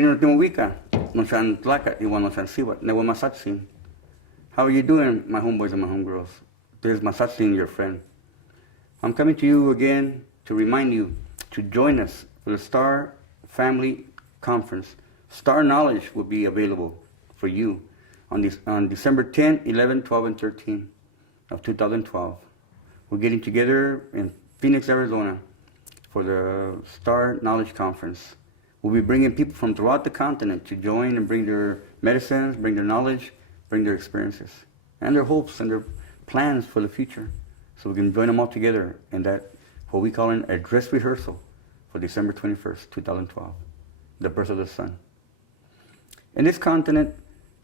tienen último wika, no sean tlacat, igual no sean siwat, newa masatsin. How are you doing, my homeboys and my homegirls? This is Masatsin, your friend. I'm coming to you again to remind you to join us for the Star Family Conference. Star Knowledge will be available for you on December 10, 11, 12, and 13 of 2012. We're getting together in Phoenix, Arizona for the Star Knowledge Conference. We'll be bringing people from throughout the continent to join and bring their medicines, bring their knowledge, bring their experiences, and their hopes and their plans for the future. So we can join them all together in that, what we call a dress rehearsal for December 21st, 2012, the birth of the sun. In this continent,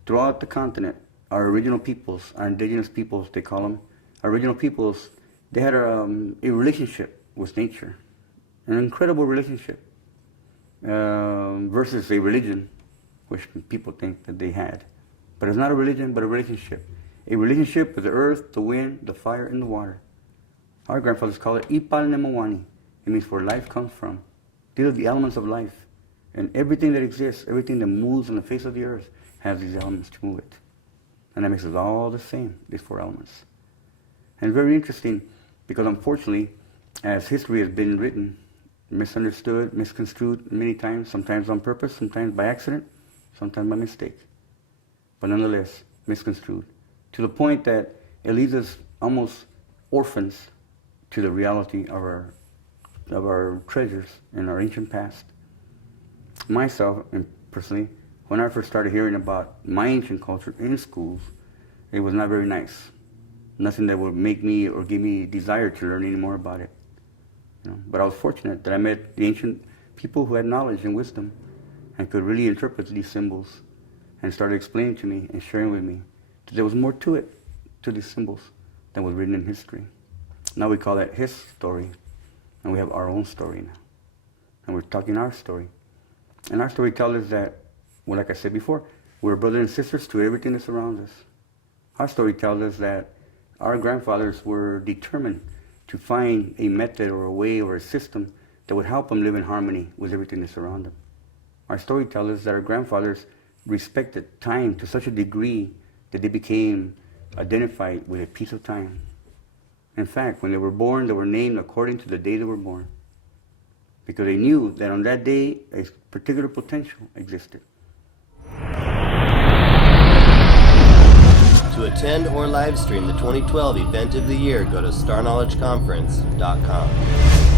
throughout the continent, our original peoples, our indigenous peoples, they call them, our original peoples, they had a relationship with nature, an incredible relationship, versus a religion, which people think that they had. But it's not a religion, but a relationship. A relationship with the earth, the wind, the fire, and the water. Our grandfathers call it Ipal Nemawani. It means where life comes from. These are the elements of life. And everything that exists, everything that moves on the face of the earth has these elements to move it. And that makes us all the same, these four elements. And very interesting, because unfortunately, as history has been written, misunderstood, misconstrued many times, sometimes on purpose, sometimes by accident, sometimes by mistake. But nonetheless, misconstrued, to the point that it leaves us almost orphans to the reality of our treasures in our ancient past. Myself, and personally, when I first started hearing about my ancient culture in schools, it was not very nice. Nothing that would make me or give me desire to learn any more about it. But I was fortunate that I met the ancient people who had knowledge and wisdom and could really interpret these symbols, and started explaining to me and sharing with me that there was more to it, to these symbols, than was written in history. Now we call that his story, and we have our own story now. And we're talking our story. And our story tells us that, well, like I said before, we're brothers and sisters to everything that surrounds us. Our story tells us that our grandfathers were determined to find a method or a way or a system that would help them live in harmony with everything that surrounds them. Our story tells us that our grandfathers respected time to such a degree that they became identified with a piece of time. In fact, when they were born, they were named according to the day they were born, because they knew that on that day a particular potential existed. To attend or live stream the 2012 event of the year, go to starknowledgeconference.com.